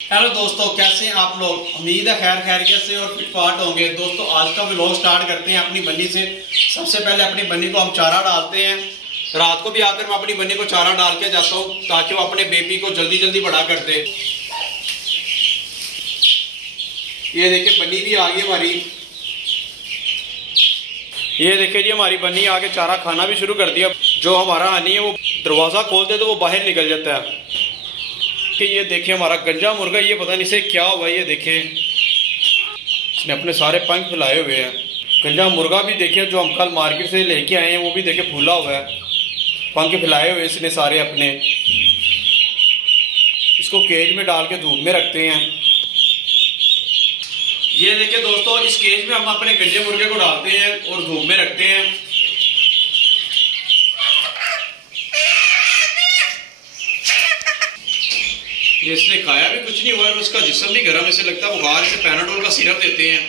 Hello दोस्तों, कैसे हैं आप लोग। उम्मीद है खैर खैरियत से और फिटफाट होंगे। दोस्तों आज का व्लॉग स्टार्ट करते हैं अपनी बन्नी से। सबसे पहले अपनी बन्नी को हम चारा डालते हैं। रात को भी आकर मैं अपनी बन्नी को चारा डाल के जाता हूँ ताकि वो अपने बेबी को जल्दी जल्दी बड़ा कर दे। ये देखिए बन्नी भी आ गई हमारी। ये देखिए जी हमारी बन्नी आके चारा खाना भी शुरू कर दिया। जो हमारा हनी है वो दरवाजा खोलते तो वो बाहर निकल जाता है। कि ये देखिए हमारा गंजा मुर्गा, ये पता नहीं इसे क्या हुआ है। ये देखिए इसने अपने सारे पंख फैलाए हुए हैं। गंजा मुर्गा भी देखिए जो हम कल मार्केट से लेके आए हैं वो भी देखिए फूला हुआ है, पंख फैलाए हुए इसने सारे अपने। इसको केज में डाल के धूप में रखते हैं। ये देखिए दोस्तों इस केज में हम अपने गंजे मुर्गे को डालते हैं और धूप में रखते हैं। ये इसने खाया भी कुछ नहीं हुआ है, उसका जिस्म भी गर्म, इसे लगता है बुखार। इसे पैनाडोल का सिरप देते हैं।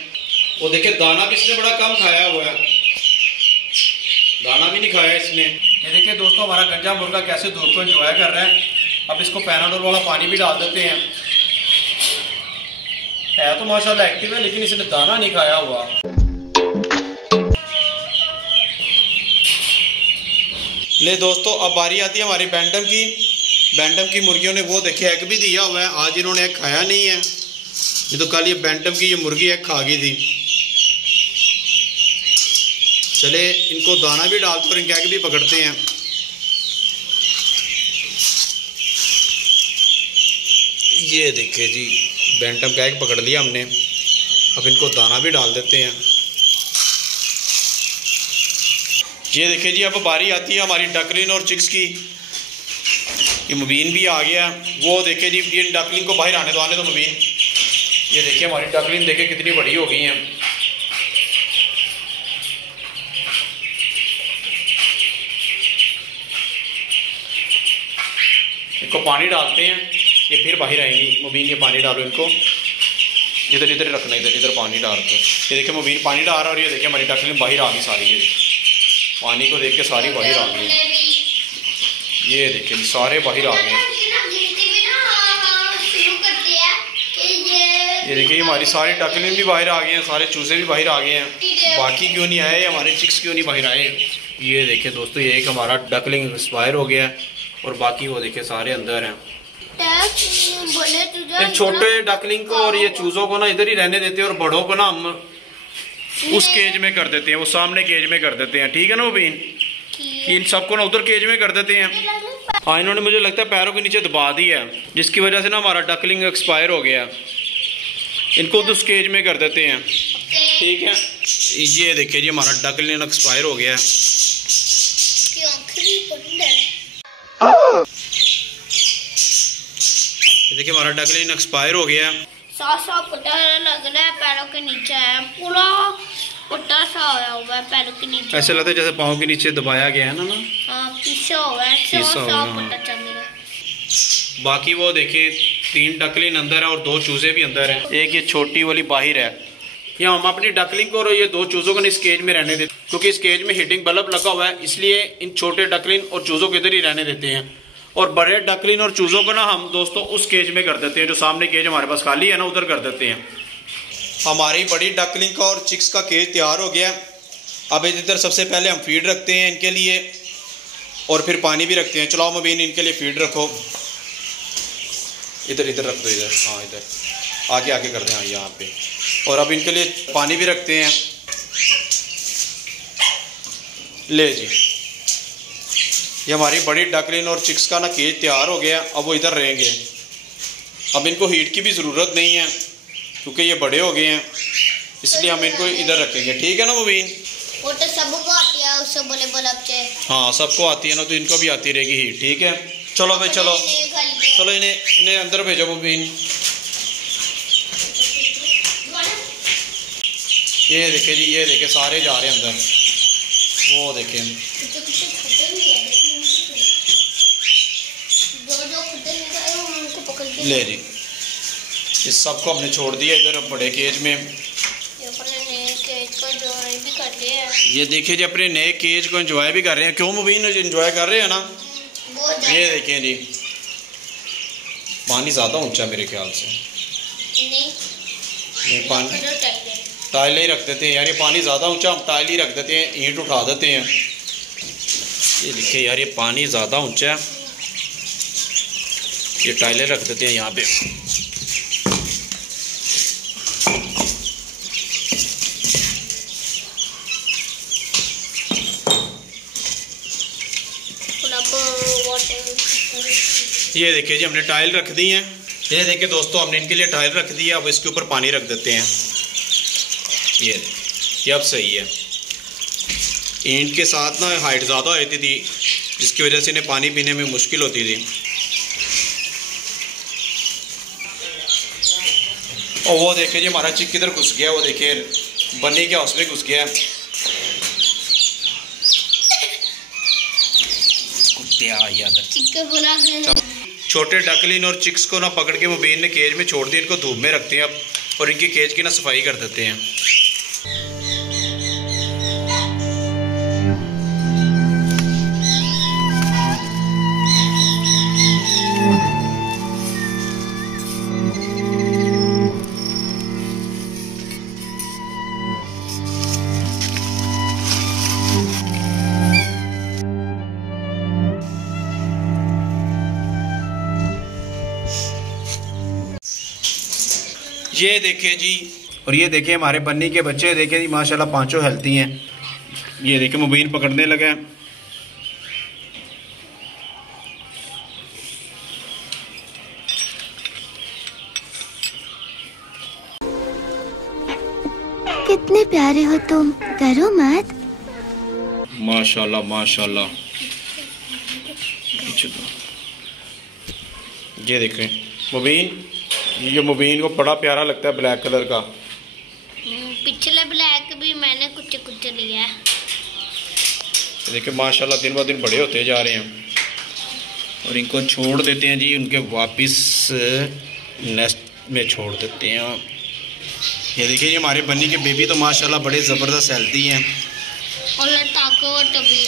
वो देखिए दाना भी इसने बड़ा कम खाया हुआ है, दाना भी नहीं खाया इसने। ये देखिए दोस्तों हमारा गंजा मुर्गा कैसे धूप को एंजॉय कर रहा है। अब इसको पैनाडोल वाला पानी भी डाल देते हैं। है तो माशाल्लाह एक्टिव है लेकिन इसने दाना नहीं खाया हुआ। ले दोस्तों अब बारी आती है हमारी बैंटम की। बैंटम की मुर्गियों ने वो देखिए एग भी दिया हुआ है। आज इन्होंने एग खाया नहीं है। ये तो कल ये बैंटम की ये मुर्गी एग खा गई थी। चले इनको दाना भी डालते और इनके एग भी पकड़ते हैं। ये देखिए जी बैंटम का एग पकड़ लिया हमने। अब इनको दाना भी डाल देते हैं। ये देखिए जी अब बारी आती है हमारी डकलिन और चिक्स की। ये मुबीन भी आ गया। वो देखिए जी ये डकलिंग को बाहर आने दो, आने दो मुबीन। ये देखिए हमारी डकलिंग देखिए कितनी बड़ी हो गई हैं। इनको पानी डालते हैं, ये फिर बाहर आएंगी। मुबीन ये पानी डालो इनको, इधर इधर रखना, इधर इधर पानी डाल कर। ये देखिए मुबीन पानी डाल रहा है और ये देखिए हमारी डकलिंग बाहर आ गई सारी। ये पानी को देख के सारी बाहर आ गई। ये देखिए सारे बाहर आ गए। ये देखिए हमारी सारी डकलिंग भी बाहर आ गए हैं, सारे चूजे भी बाहर आ गए हैं। बाकी क्यों नहीं आए, हमारे चिक्स क्यों नहीं बाहर आए। ये देखिए दोस्तों ये एक हमारा डकलिंग एक्सपायर हो गया है और बाकी वो देखिए सारे अंदर हैं। छोटे डकलिंग को और ये चूजों को ना इधर ही रहने देते हैं और बड़ों को ना हम उस केज में कर देते हैं, वो सामने केज में कर देते हैं। ठीक है ना मुबीन, इन सबको ना उधर केज में कर देते हैं। हाँ इन्होंने मुझे लगता है पैरों के नीचे दबा दिया है जिसकी वजह से ना हमारा डकलिंग एक्सपायर हो गया। इनको उस केज में कर देते हैं। ठीक है ये देखिए जी हमारा डकलिंग एक्सपायर हो गया है। देखिए हमारा डकलिंग एक्सपायर हो गया है। साफ पुट्टा लग रहा है, पैरों के नीचे है, पूरा पुट्टा सा होया हुआ है पैरों के नीचे। ऐसे लगता है जैसे पाँव के नीचे दबाया गया है ना। हाँ पीछे हुआ है, पुट्टा चल रहा है। बाकी वो देखिए 3 डकलिंग अंदर है और 2 चूजे भी अंदर है। एक ये छोटी वाली बाहर है। यहाँ हम अपनी डकलिंग को और ये 2 चूजों को इस केज में रहने देते क्योंकि इस केज में हीटिंग बल्ब लगा हुआ है, इसलिए इन छोटे डकलिंग और चूजों को इधर ही रहने देते हैं। और बड़े डकलिन और चूजों को ना हम दोस्तों उस केज में कर देते हैं, जो सामने केज हमारे पास खाली है ना उधर कर देते हैं। हमारी बड़ी डकलिंग का और चिक्स का केज तैयार हो गया। अब इधर सबसे पहले हम फीड रखते हैं इनके लिए और फिर पानी भी रखते हैं। चलाओ मुबीन इनके लिए फीड रखो। इधर इधर रख दो, इधर हाँ इधर आगे आगे कर दें। हाँ यहाँ पे। और अब इनके लिए पानी भी रखते हैं। ले जी ये हमारी बड़ी डकलिन और चिक्स का ना केज तैयार हो गया। अब वो इधर रहेंगे। अब इनको हीट की भी ज़रूरत नहीं है क्योंकि ये बड़े हो गए हैं, इसलिए हम इनको इधर रखेंगे। ठीक है ना मुबीन। वो तो सबको आती है उससे बोले बल्ब से। हाँ सबको आती है ना, तो इनको भी आती रहेगी हीट। ठीक है चलो भाई चलो चलो इन्हें अंदर भेजो मुबीन। ये देखे जी, ये देखे सारे जा रहे हैं अंदर। वो देखें ले जी इस सबको हमने छोड़ दिया इधर बड़े केज में। ये देखिए जी अपने नए केज को एंजॉय भी कर रहे हैं। क्यों मुबीन एंजॉय कर रहे हैं ना। ये देखें जी पानी ज़्यादा ऊंचा मेरे ख्याल से। नहीं पानी टाइल ही रख देते हैं यार, ये पानी ज़्यादा ऊंचा, हम टाइल ही रख देते हैं, ईंट उठा देते हैं। ये देखिए यार, ये पानी ज़्यादा ऊंचा है, ये टाइलें रख देते हैं यहाँ पे। ये देखिए जी, हमने टाइल रख दी है। ये देखिए दोस्तों, हमने इनके लिए टाइल रख दी है। अब इसके ऊपर पानी रख देते हैं। ये अब सही है। ईंट के साथ ना हाइट ज़्यादा होती थी, जिसकी वजह से इन्हें पानी पीने में मुश्किल होती थी। और वो देखिए जी, हमारा चिक किधर घुस गया, वो देखिए बन्नी के हाउस में घुस गया। कुत्ते आइए अंदर। छोटे डकलिन और चिक्स को ना पकड़ के मुबीन ने केज में छोड़ दिया। इनको धूप में रखते हैं अब, और इनकी केज की ना सफाई कर देते हैं। ये देखिए जी, और ये देखिए हमारे बन्नी के बच्चे देखिए जी, माशाल्लाह पांचों हेल्थी हैं। ये देखिए मुबीन पकड़ने लगा है। कितने प्यारे हो तुम, करो मत। माशाल्लाह माशाल्लाह। ये देखें मुबीन, ये मुबीन को बड़ा प्यारा लगता है ब्लैक कलर का। पिछले ब्लैक भी मैंने कुछ कुछ लिया है। देखिए माशाल्लाह दिन ब दिन बड़े होते जा रहे हैं। और इनको छोड़ देते हैं जी, उनके वापस नेस्ट में छोड़ देते हैं। ये देखिए ये हमारे बन्नी के बेबी तो माशाल्लाह बड़े ज़बरदस्त हेल्दी हैं और ताकतवर तभी।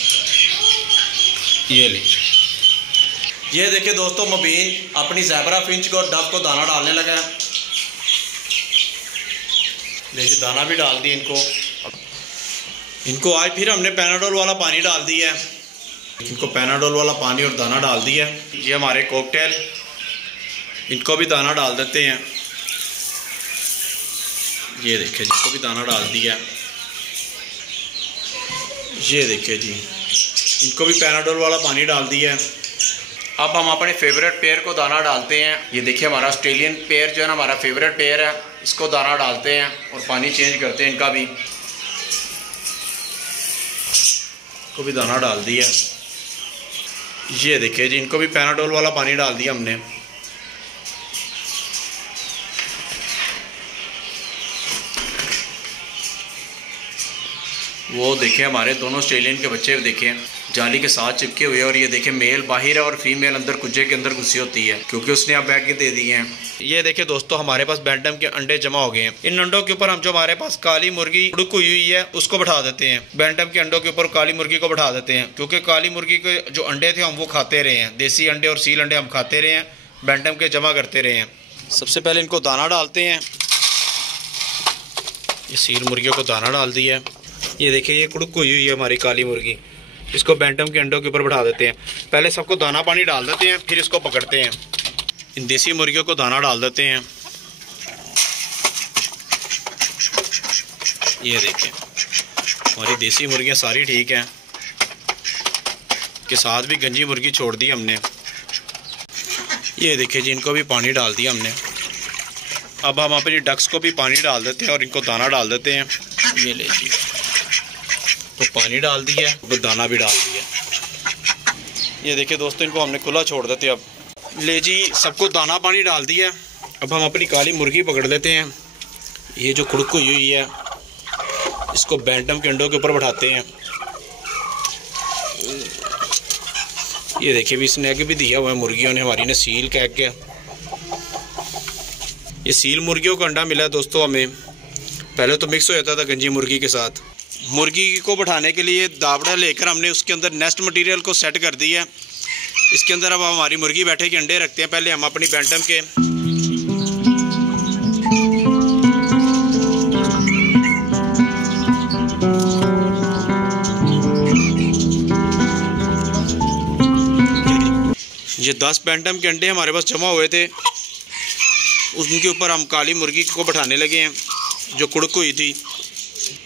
ये ले, ये देखिए दोस्तों, मुबीन अपनी ज़ेबरा फिंच को और डक को दाना डालने लगा है। देखिए दाना भी डाल दिया इनको आज फिर हमने पैनाडोल वाला पानी डाल दिया है। इनको पैनाडोल वाला पानी और दाना डाल दिया। ये हमारे कॉकटेल, इनको भी दाना डाल देते हैं। ये देखिए जिसको भी दाना डाल दिया। ये देखिए जी, इनको भी पैनाडोल वाला पानी डाल दिया है। अब हम अपने फेवरेट पेयर को दाना डालते हैं। ये देखिए हमारा ऑस्ट्रेलियन पेयर जो है ना, हमारा फेवरेट पेयर है, इसको दाना डालते हैं और पानी चेंज करते हैं। इनका भी को भी दाना डाल दिया। ये देखिए जी, इनको भी पैनाडोल वाला पानी डाल दिया हमने। वो देखिए हमारे दोनों ऑस्ट्रेलियन के बच्चे देखें जाली के साथ चिपके हुए, और ये देखें मेल बाहर है और फीमेल अंदर कुज्जे के अंदर घुसी होती है, क्योंकि उसने अब बैग दे दिए हैं। ये देखिए दोस्तों, हमारे पास बैंटम के अंडे जमा हो गए हैं। इन अंडों के ऊपर हम जो हमारे पास काली मुर्गी उड़क हुई है उसको बैठा देते हैं। बैंटम के अंडों के ऊपर काली मुर्गी को बैठा देते हैं, क्योंकि काली मुर्गी के जो अंडे थे हम वो खाते रहे हैं। देसी अंडे और सील अंडे हम खाते रहे हैं, बैंटम के जमा करते रहे हैं। सबसे पहले इनको दाना डालते हैं। ये सील मुर्गियों को दाना डाल दिया। ये देखिए ये कुड़क हुई है हमारी काली मुर्गी, इसको बैंटम के अंडों के ऊपर बैठा देते हैं। पहले सबको दाना पानी डाल देते हैं, फिर इसको पकड़ते हैं। इन देसी मुर्गियों को दाना डाल देते हैं। ये देखिए हमारी देसी मुर्गियाँ सारी ठीक हैं, के साथ भी गंजी मुर्गी छोड़ दी हमने। ये देखिए जी, इनको भी पानी डाल दिया हमने। अब हम अपनी डक्स को भी पानी डाल देते हैं और इनको दाना डाल देते हैं। ये ले जी, तो पानी डाल दिया, तो दाना भी डाल दिया। ये देखिए दोस्तों, इनको हमने खुला छोड़ देते हैं। अब ले जी, सबको दाना पानी डाल दिया। अब हम अपनी काली मुर्गी पकड़ लेते हैं। ये जो कुड़क हुई है इसको बैंटम के अंडों के ऊपर बैठाते हैं। ये देखिए भी इसने एग भी दिया हुआ है मुर्गियों ने, हमारी ने सील का एग। ये सील मुर्गियों का अंडा मिला है दोस्तों हमें। पहले तो मिक्स हो जाता था गंजी मुर्गी के साथ। मुर्गी को बैठाने के लिए दावड़ा लेकर हमने उसके अंदर नेस्ट मटेरियल को सेट कर दिया। इसके अंदर अब हमारी मुर्गी बैठे के अंडे रखते हैं। पहले हम अपनी बैंटम के ये 10 बैंटम के अंडे हमारे पास जमा हुए थे, उनके ऊपर हम काली मुर्गी को बैठाने लगे हैं जो कुड़क हुई थी।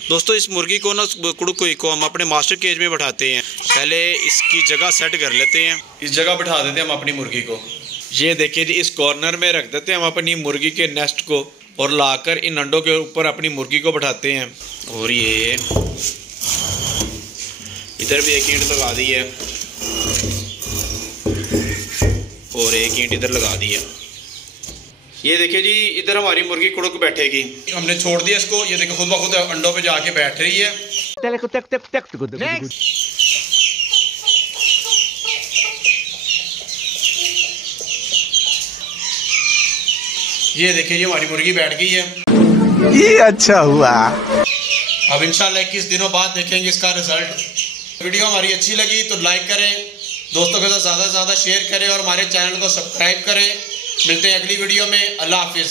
दोस्तों इस मुर्गी को ना, कुड़क हुई को हम अपने मास्टर केज में बैठाते हैं। पहले इसकी जगह सेट कर लेते हैं। इस जगह बैठा देते हैं हम अपनी मुर्गी को। ये देखिए जी, इस कॉर्नर में रख देते हैं हम अपनी मुर्गी के नेस्ट को और लाकर इन अंडों के ऊपर अपनी मुर्गी को बैठाते हैं। और ये इधर भी एक ईंट लगा दी है और एक ईंट इधर लगा दी है। ये देखिए जी, इधर हमारी मुर्गी कुड़क बैठेगी। हमने छोड़ दिया इसको, ये देखो खुद ब खुद अंडों पे जाके बैठ रही है। ये देखिए जी, हमारी मुर्गी बैठ गई है। ये अच्छा हुआ। अब इंशाल्लाह 21 दिनों बाद देखेंगे इसका रिजल्ट। वीडियो हमारी अच्छी लगी तो लाइक करें, दोस्तों के साथ ज़्यादा से ज़्यादा शेयर करें और हमारे चैनल को सब्सक्राइब करें। मिलते हैं अगली वीडियो में। अल्लाह हाफिज़।